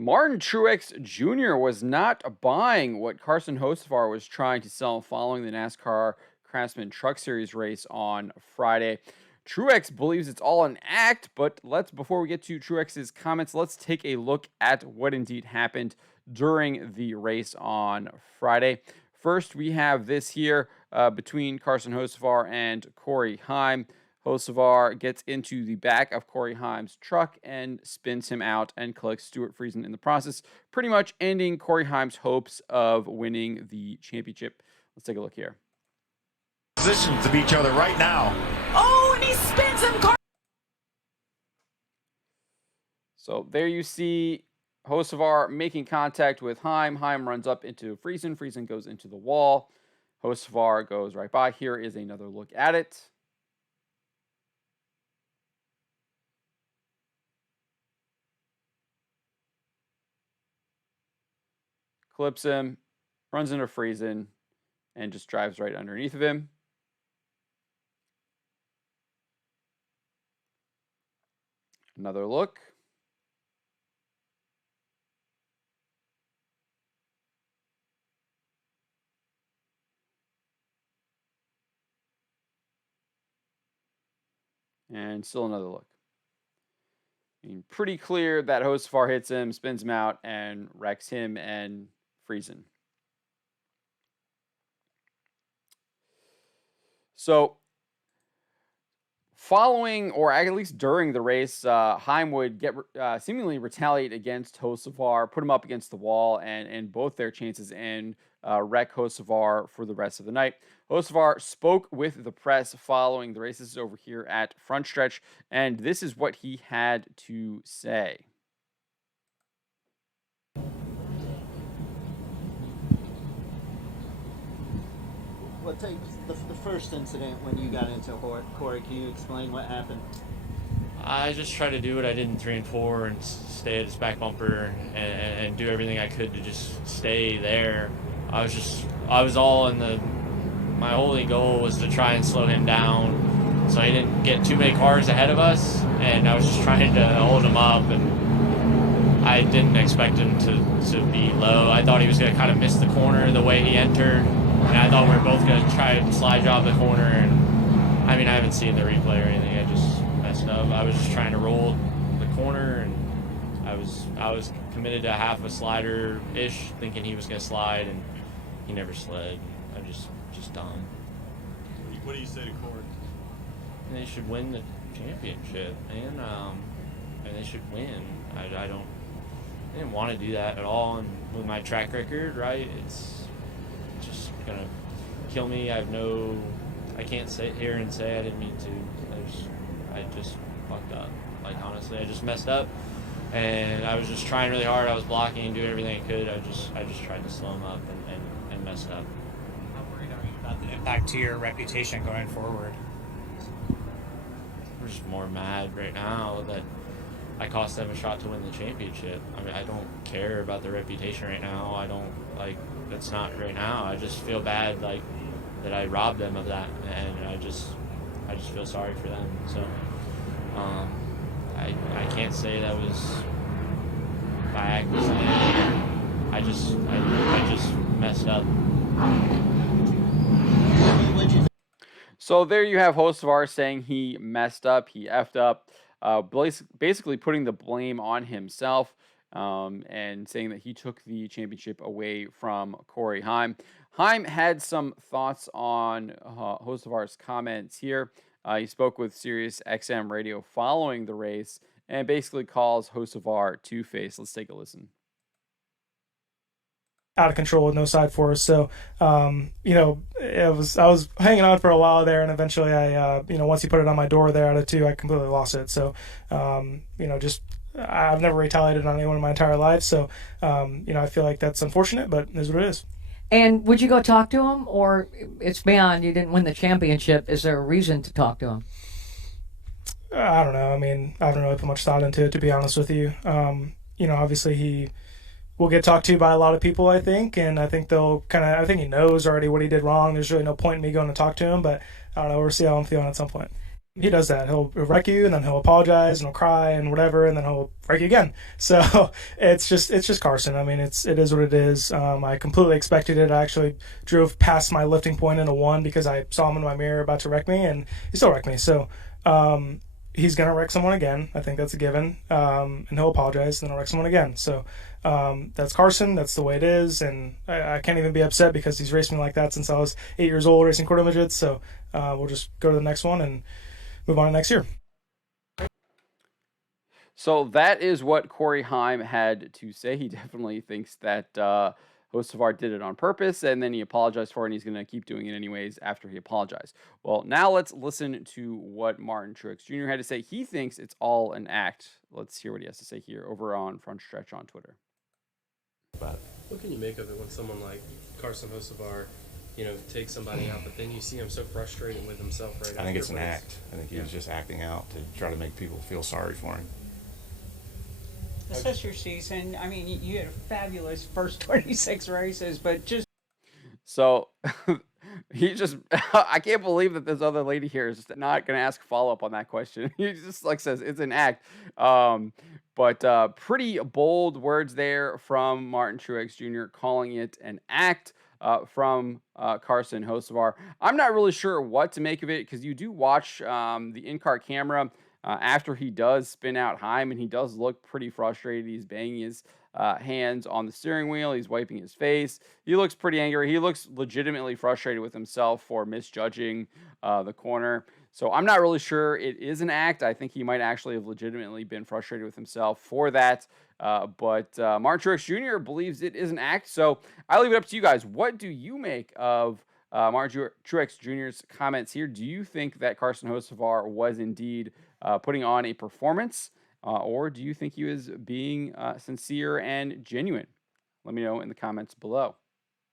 Martin Truex Jr. was not buying what Carson Hocevar was trying to sell following the NASCAR Craftsman Truck Series race on Friday. Truex believes it's all an act, but before we get to Truex's comments, let's take a look at what indeed happened during the race on Friday. First, we have this here between Carson Hocevar and Corey Heim. Hocevar gets into the back of Corey Heim's truck and spins him out and collects Stuart Friesen in the process, pretty much ending Corey Heim's hopes of winning the championship. Let's take a look here. Positions of each other right now. Oh, and he spins him. So there you see Hocevar making contact with Heim. Heim runs up into Friesen. Friesen goes into the wall. Hocevar goes right by. Here is another look at it. Clips him, runs into Friesen, and just drives right underneath of him. Another look. And still another look. Pretty clear that Hocevar hits him, spins him out, and wrecks him and Friesen. So, following, or at least during the race, Heim would seemingly retaliate against Hocevar, put him up against the wall, and both their chances, and wreck Hocevar for the rest of the night. Hocevar spoke with the press following the race. This is over here at Front Stretch, and this is what he had to say. What takes the first incident when you got into Corey? Can you explain what happened? I just tried to do what I did in 3 and 4 and stay at his back bumper and do everything I could to just stay there. I was all in my only goal was to try and slow him down so he didn't get too many cars ahead of us, and I was just trying to hold him up, and I didn't expect him to be low. I thought he was going to kind of miss the corner the way he entered, and I thought we were both going to try and slide drop the corner, and I mean, I haven't seen the replay or anything. I just messed up. I was just trying to roll the corner, and I was committed to half a slider-ish, thinking he was going to slide, and he never slid. I just dumb. What do you say to Corey? They should win the championship, and they should win. I didn't want to do that at all, and with my track record, right, it's just gonna kill me. I can't sit here and say I didn't mean to. I just fucked up. Like, honestly, I just messed up, and I was just trying really hard. I was blocking and doing everything I could. I just tried to slow him up and mess it up. How worried are you about the impact to your reputation going forward? I'm just more mad right now that I cost them a shot to win the championship. I mean, I don't care about their reputation right now. I don't, that's not right now. I just feel bad, that I robbed them of that, and I just feel sorry for them. So, I can't say that was by accident. I just messed up. So there you have Hocevar saying he messed up, he effed up, basically putting the blame on himself, and saying that he took the championship away from Corey Heim. Heim had some thoughts on Hocevar's comments here. He spoke with Sirius XM Radio following the race and basically calls Hocevar two-faced. Let's take a listen. Out of control with no side force. So, I was hanging on for a while there, and eventually once he put it on my door there out of 2, I completely lost it. So, I've never retaliated on anyone in my entire life. So, I feel like that's unfortunate, but it is what it is. And would you go talk to him, or it's beyond you didn't win the championship? Is there a reason to talk to him? I don't know. I mean, I haven't really put much thought into it, to be honest with you. Obviously he will get talked to by a lot of people, I think, and I think I think he knows already what he did wrong. There's really no point in me going to talk to him, but I don't know. We'll see how I'm feeling at some point. He does that. He'll wreck you, and then he'll apologize, and he'll cry, and whatever, and then he'll wreck you again. So it's just Carson. I mean, it is what it is. I completely expected it. I actually drove past my lifting point in a 1 because I saw him in my mirror about to wreck me, and he still wrecked me. So he's gonna wreck someone again. I think that's a given. And he'll apologize, and then he'll wreck someone again. So that's Carson. That's the way it is, and I can't even be upset because he's raced me like that since I was 8 years old racing quarter midgets. So we'll just go to the next one and move on to next year. So that is what Corey Heim had to say. He definitely thinks that Hocevar did it on purpose, and then he apologized for it, and he's going to keep doing it anyways after he apologized. Well, now let's listen to what Martin Truex Jr. had to say. He thinks it's all an act. Let's hear what he has to say here over on Front Stretch on Twitter. What can you make of it when someone like Carson Hocevar, takes somebody out, but then you see him so frustrated with himself right after? I think it's an act. I think he was just acting out to try to make people feel sorry for him. Assess your season. I mean, you had a fabulous first 26 races, but just. So he just, I can't believe that this other lady here is just not going to ask follow up on that question. He just says it's an act. But pretty bold words there from Martin Truex Jr. calling it an act from Carson Hocevar. I'm not really sure what to make of it because you do watch the in-car camera after he does spin out Heim, and he does look pretty frustrated. He's banging his hands on the steering wheel. He's wiping his face. He looks pretty angry. He looks legitimately frustrated with himself for misjudging the corner. So I'm not really sure it is an act. I think he might actually have legitimately been frustrated with himself for that. But Martin Truex Jr. believes it is an act. So I leave it up to you guys. What do you make of Martin Truex Jr.'s comments here? Do you think that Carson Hocevar was indeed putting on a performance, or do you think he was being sincere and genuine? Let me know in the comments below.